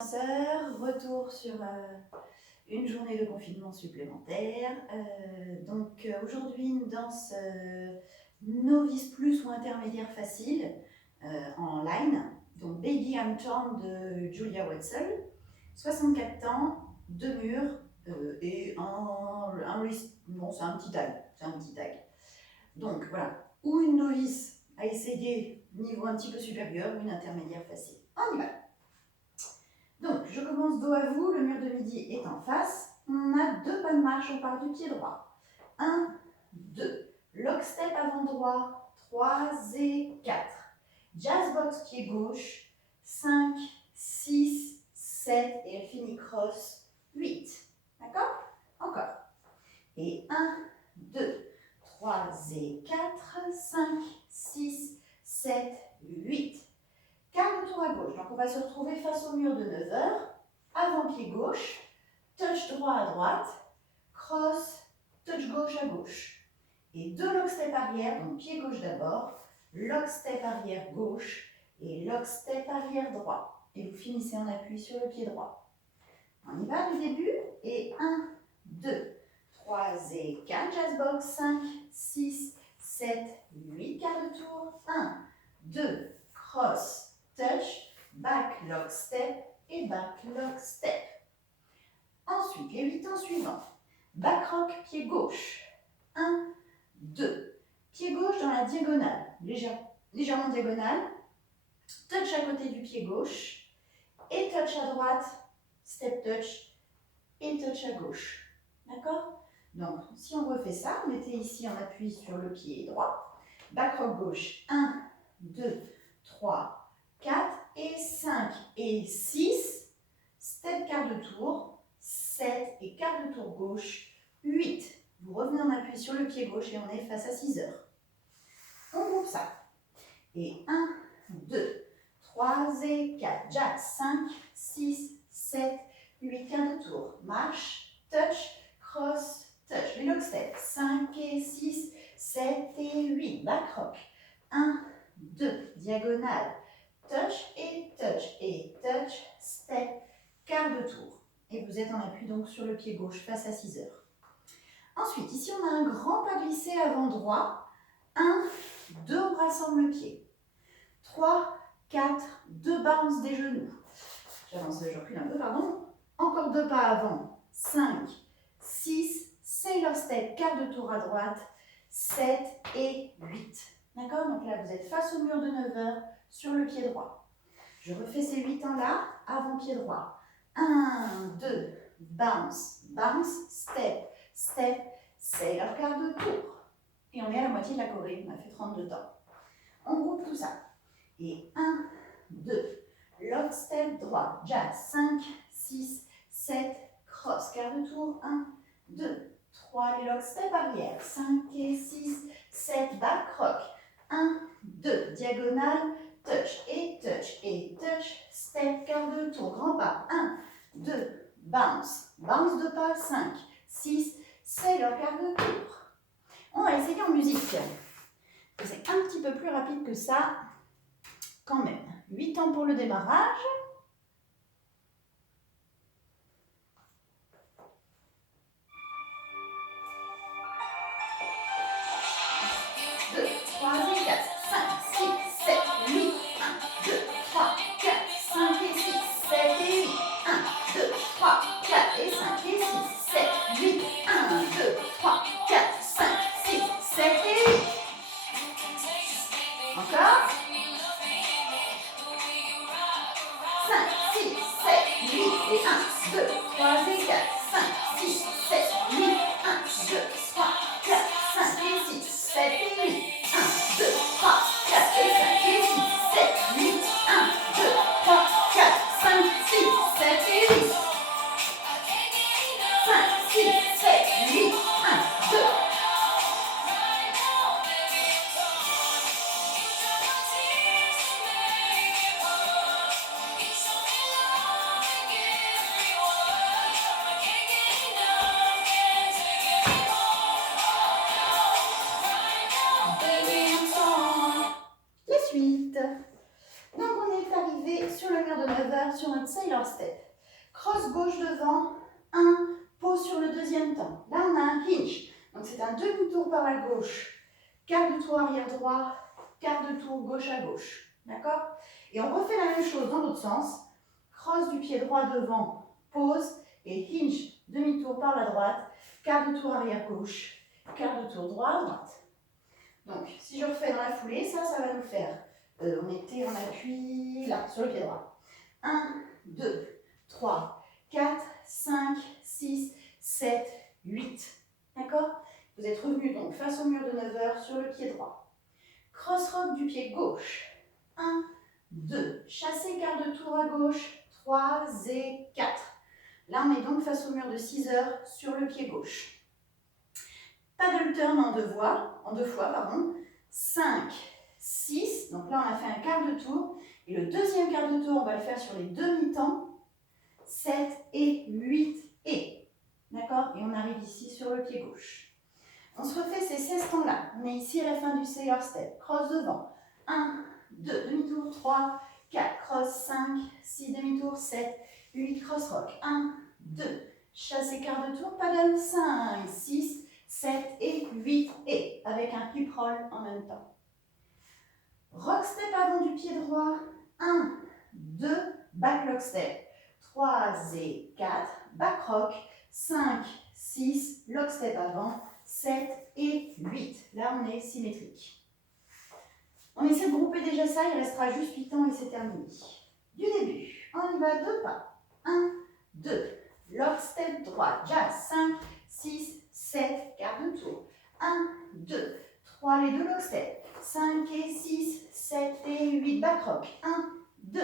Retour sur une journée de confinement supplémentaire. Aujourd'hui, une danse novice plus ou intermédiaire facile en line. Donc Baby I'm Torn de Julia Wetzel. 64 temps, 2 murs et bon, c'est un petit tag. C'est un petit tag. Donc voilà, ou une novice à essayer niveau un petit peu supérieur ou une intermédiaire facile. On y va. Donc, je commence dos à vous, le mur de midi est en face. On a 2 pas de marche, on part du pied droit. 1, 2. Lock step avant droit, 3 et 4. Jazz box pied gauche, 5, 6, 7 et elle finit cross, 8. D'accord? Encore. Et 1, 2, 3 et 4, 5, 6, 7, 8. Quart de tour à gauche, donc on va se retrouver face au mur de 9 heures, avant-pied gauche, touch droit à droite, cross, touch gauche à gauche. Et 2 lock step arrière, donc pied gauche d'abord, lock step arrière gauche et lock step arrière droit. Et vous finissez en appui sur le pied droit. On y va du début, et 1, 2, 3 et 4, jazz box, 5, 6, 7, 8, quart de tour, 1, 2, cross, touch, back lock step et back lock step. Ensuite, les 8 temps suivants. Back rock, pied gauche. 1, 2. Pied gauche dans la diagonale, légèrement diagonale. Touch à côté du pied gauche. Et touch à droite, step touch et touch à gauche. D'accord? Donc, si on refait ça, mettez ici en appui sur le pied droit. Back rock gauche. 1, 2, 3, 4 et 5 et 6, step quart de tour, 7 et quart de tour gauche, 8. Vous revenez en appui sur le pied gauche et on est face à 6 heures. On groupe ça. Et 1, 2, 3 et 4, jazz, 5, 6, 7, 8 quart de tour. Marche, touch, cross, touch. Les lock step, 5 et 6, 7 et 8. Back rock, 1, 2, diagonale. Touch et touch et touch, step, quart de tour. Et vous êtes en appui donc sur le pied gauche face à 6 heures. Ensuite, ici on a un grand pas glissé avant droit. 1, 2, on rassemble le pied. 3, 4, 2 bounce des genoux. J'avance, je recule un peu, pardon. Encore 2 pas avant. 5, 6, sailor step, quart de tour à droite. 7 et 8. D'accord? Donc là, vous êtes face au mur de 9 heures. Sur le pied droit. Je refais ces 8 temps là, avant pied droit. 1, 2, bounce, bounce, step, step, sailor quart de tour. Et on est à la moitié de la choré, on a fait 32 temps. On groupe tout ça. Et 1, 2, lock step droit, jazz, 5, 6, 7, cross, quart de tour, 1, 2, 3, les lock step arrière, 5 et 6, 7, back rock, 1, 2, diagonale, touch et touch et touch, step, quart de tour, grand pas, 1, 2, bounce, bounce de pas, 5, 6, sailor quart de tour. On va essayer en musique. C'est un petit peu plus rapide que ça, quand même. 8 temps pour le démarrage. 2, 3 et 4, 5, 6, 7, 8, 1, 2, 3, 4, 5 et 6, 7 et 8, 1, 2, 3, 4 et 5 et 6, 7, 8, 1, 2, 3, 4, 5, 6, 7 et 8. Encore. 5, 6, 7, 8 et 1, 2, 3 et 4, 5, 6, 7, 8, 1, 2, 3, 4, 5 et 6, 7 et 8, 1, 2, 3, 4 et 5 et 6, 7, 8, 1, 2, 3, 4, 5, 6, 7 et 8. 5, 6, 7, 8, 1, 2. Cross gauche devant, 1, pause sur le deuxième temps. Là, on a un hinge. Donc, c'est un demi-tour par la gauche, quart de tour arrière droit, quart de tour gauche à gauche. D'accord? Et on refait la même chose dans l'autre sens. Cross du pied droit devant, pause et hinge, demi-tour par la droite, quart de tour arrière gauche, quart de tour droit à droite. Donc, si je refais dans la foulée, ça va nous faire, on était en appui là, sur le pied droit. 1, 2, 3, 4, 5, 6, 7, 8. D'accord? Vous êtes revenu donc face au mur de 9 heures sur le pied droit. Cross rock du pied gauche. 1, 2. Chassez quart de tour à gauche. 3 et 4. Là, on est donc face au mur de 6 heures sur le pied gauche. Paddle turn en deux fois, 5, 6. Donc là, on a fait un quart de tour. Et le deuxième quart de tour, on va le faire sur les demi-temps. 7 et 8 et. D'accord? Et on arrive ici sur le pied gauche. On se refait ces 16 temps-là. On est ici à la fin du sailor step. Cross devant. 1, 2, demi-tour, 3, 4, cross, 5, 6, demi-tour, 7, 8, cross rock. 1, 2, chasse et quart de tour, paddle, 5, 6, 7 et 8 et. Avec un hip roll en même temps. Rock step avant du pied droit. 1, 2, back lock step. 3 et 4, back rock. 5, 6, lock step avant. 7 et 8. Là, on est symétrique. On essaie de grouper déjà ça, il restera juste 8 temps et c'est terminé. Du début, on y va 2 pas. 1, 2, lock step droit, jazz, 5, 6, 7, quart de tour. 1, 2, 3, les deux lock step. 5 et 6, 7 et 8, back rock. 1, 2,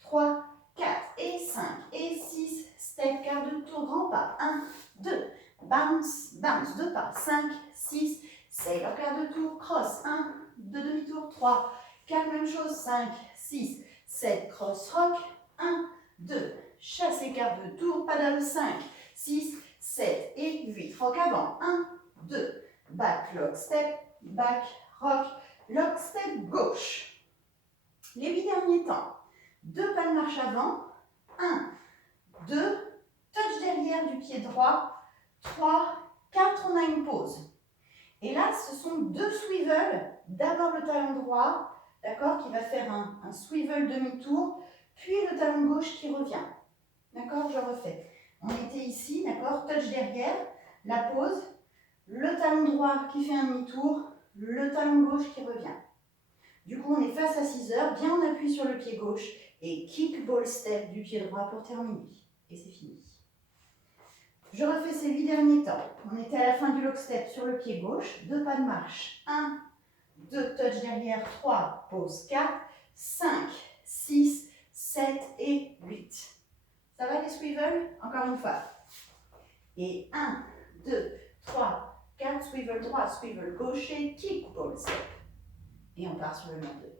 3, 4 et 5 et 6, step, quart de tour, grand pas. 1, 2, bounce, bounce, 2 pas. 5, 6, sailor, quart de tour, cross. 1, 2 demi-tour, 3, 4, même chose, 5, 6, 7, cross rock, 1, 2, chasse et quart de tour, paddle, 5, 6, 7 et 8, rock avant, 1, 2, back, lock, step, back, rock, lock, step, gauche. Les 8 derniers temps, 2 pas de marche avant, 1, 2, touch derrière du pied droit, 3, 4, on a une pause. Et là, ce sont 2 swivels. D'abord le talon droit, d'accord, qui va faire un swivel demi-tour, puis le talon gauche qui revient. D'accord, je refais. On était ici, d'accord, touch derrière, la pause, le talon droit qui fait un demi-tour, le talon gauche qui revient. Du coup, on est face à 6 heures, bien on appuie sur le pied gauche et kick ball step du pied droit pour terminer. Et c'est fini. Je refais ces 8 derniers temps. On était à la fin du lock step sur le pied gauche, 2 pas de marche. 1, 2, touch derrière, 3, pause 4, 5, 6, 7 et 8. Ça va les swivels? Encore une fois. Et 1, 2, 3, 4, swivel droit, swivel gaucher, kick, ball step. Et on part sur le mur 2.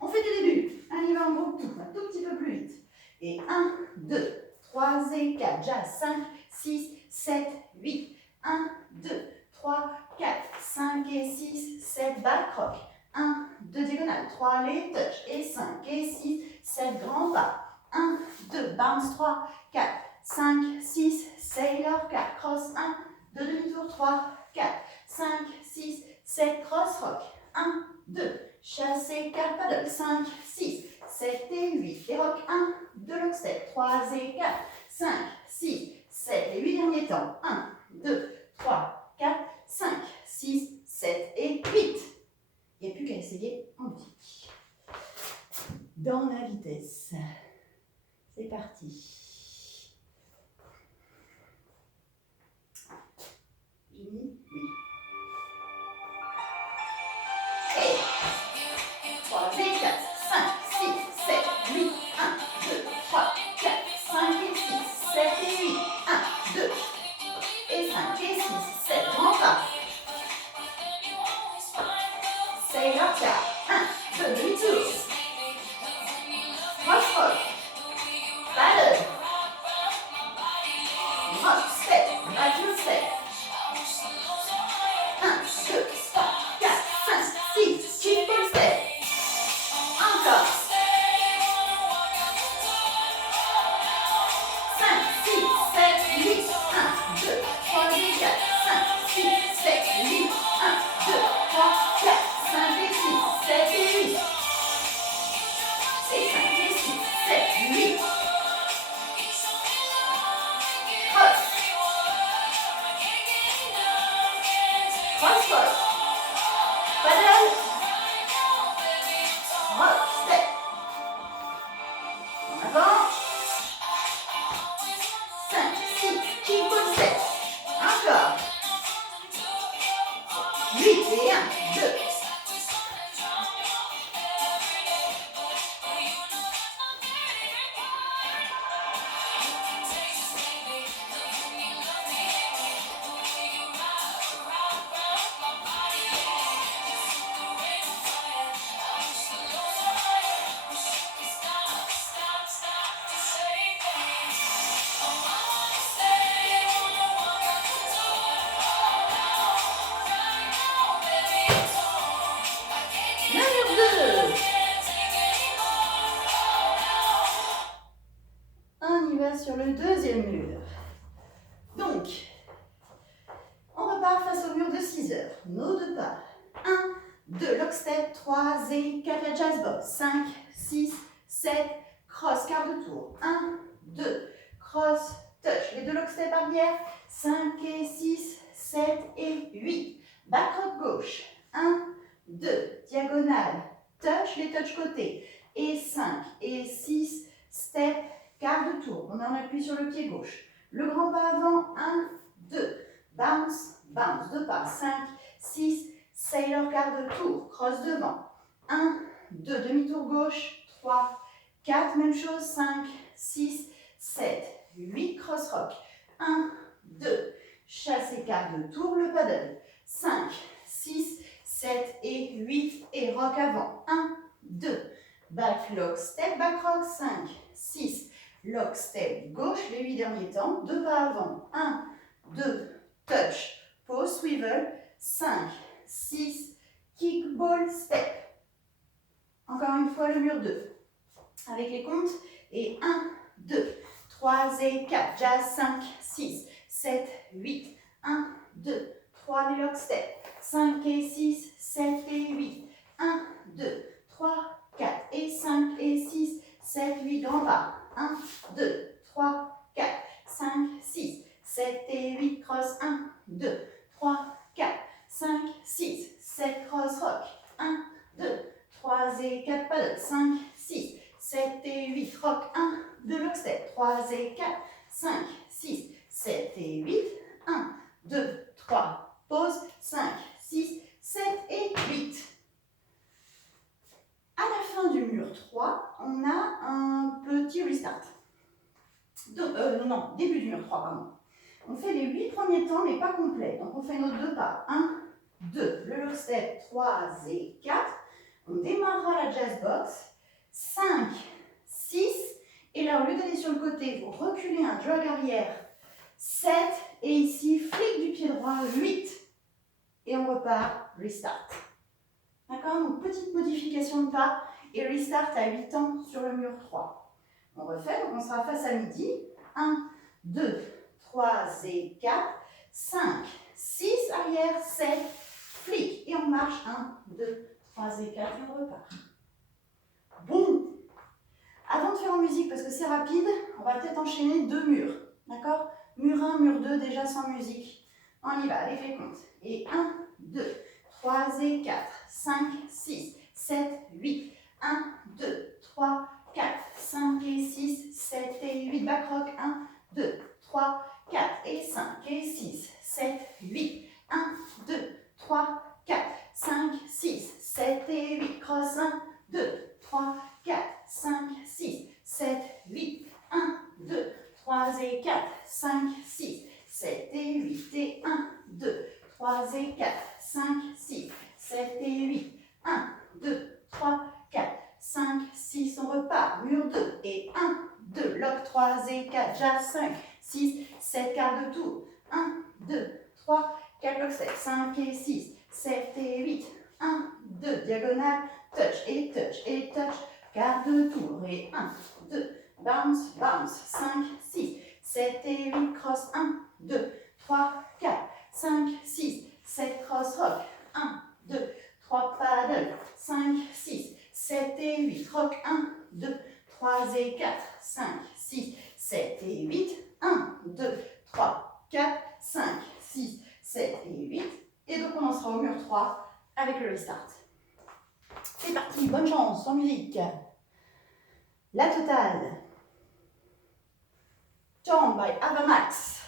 On fait du début. On y va en groupe tout, un tout petit peu plus vite. Et 1, 2, 3 et 4, jazz, 5, 6, 7, 8. 1, 2, 3, 4, 5 et 6, 7, back rock. 1, 2 diagonales, 3 les touch et 5 et 6, 7 grands pas. 1, 2, bounce 3, 4, 5, 6, sailor 4, cross 1, 2 demi-tour 3, 4, 5, 6, 7, cross rock. 1, 2, chasse et 4, paddle, 5, 6, 7 et 8. Et rock 1, 2 lock step, 3 et 4, 5, 6, 7 et 8 derniers temps. 1, 2, 3, 4, 5, 6, 7 et 8. Il n'y a plus qu'à essayer en boutique. Dans la vitesse. C'est parti. J'ai mis oui. Et 3 et 4, 5, 6, 7, 8, 1, 2, 3, 4, 5 et 6, 7 et 8, 1, 2, et 5 et 6, 7, grand pas. Sailor 4, 1, 2, demi-tour. Cross rock, paddle, rock step, back step. passe sur le deuxième mur. Donc, on repart face au mur de 6 heures. Nos 2 pas. 1, 2, lock step, 3 et 4, la jazz box. 5, 6, 7, cross, quart de tour. 1, 2, cross, touch. Les 2 lock step arrière. 5 et 6, 7 et 8. Back rock gauche. 1, 2, diagonale, touch, les touch côté. Et 5 et 6, step, quart de tour. On en appuie sur le pied gauche. Le grand pas avant, 1, 2, bounce, bounce, 2 pas, 5, 6, sailor quart de tour, cross devant. 1, 2, demi-tour gauche, 3, 4, même chose, 5, 6, 7, 8, cross rock. 1, 2, chasse et quart de tour, le paddle. 5, 6, 7 et 8 et rock avant. 1, 2, back lock, step, back rock, 5, 6, lock, step, gauche, les 8 derniers temps, 2 pas avant. 1, 2, touch, pause, swivel, 5, 6, kick, ball, step. Encore une fois, le mur 2. Avec les comptes. Et 1, 2, 3 et 4, jazz, 5, 6, 7, 8. 1, 2, 3, les lock, step. 5 et 6, 7 et 8. 1, 2, 3, 4 et 5 et 6, 7, 8, grand pas. 1, 2, 3, 4, 5, 6, 7 et 8, cross. 1, 2, 3, 4, 5, 6, 7, cross rock. 1, 2, 3 et 4, paddle. 5, 6, 7 et 8, rock. 1, 2, lock step. 3 et 4, 5, 6, 7 et 8. 1, 2, 3, pause. 5, 6, 7 et 8. À la fin du mur 3, on a un petit restart. Donc, non, début du mur 3, pardon. On fait les 8 premiers temps, mais pas complets. Donc, on fait nos 2 pas. 1, 2, le lock step, 3 et 4. On démarrera la jazz box. 5, 6. Et là, au lieu d'aller sur le côté, vous reculez un jog arrière. 7. Et ici, flic du pied droit, 8. Et on repart, restart. D'accord? Donc, petite modification de pas. Et restart à 8 temps sur le mur 3. On refait, donc on sera face à midi. 1, 2, 3 et 4, 5, 6, arrière, 7, flic. Et on marche 1, 2, 3 et 4 et on repart. Bon, avant de faire en musique, parce que c'est rapide, on va peut-être enchaîner 2 murs. D'accord? Mur 1, mur 2, déjà sans musique. On y va avec les comptes. Et 1, 2, 3 et 4, 5, 6, 7, 8. 1, 2, 3, 4, 5 et 6, 7 et 8. Back rock. 1, 2, 3, 4 et 5 et 6, 7, 8. 1, 2, 3, 4, 5, 6, 7 et 8. Cross. 1, 2, 3, 4, 5, 6, 7, 8. 1, 2, 3 et 4, 5, 6, 7 et 8. Et 1, 2, 3 et 4, 5, 6, 7 et 8. 1, 2, 3, 4, 5, 6. On repart. Mur 2. Et 1, 2, lock 3 et 4, jazz 5, 6, 7, quart de tour. 1, 2, 3, 4, lock step. 5 et 6, 7 et 8. 1, 2, diagonale, touch et touch et touch, quart de tour. Et 1, 2, bounce, bounce. 5, 6, 7 et 8, cross. 1, 2, 3, 4, 5, 6, 7, cross rock. 1, 2, 3, paddle. 5, 6, 7 et 8, rock. 1, 2, 3 et 4, 5, 6, 7 et 8. 1, 2, 3, 4, 5, 6, 7 et 8. Et donc on en sera au mur 3 avec le restart. C'est parti, bonne chance, en musique. La totale. Joined by Ava Max.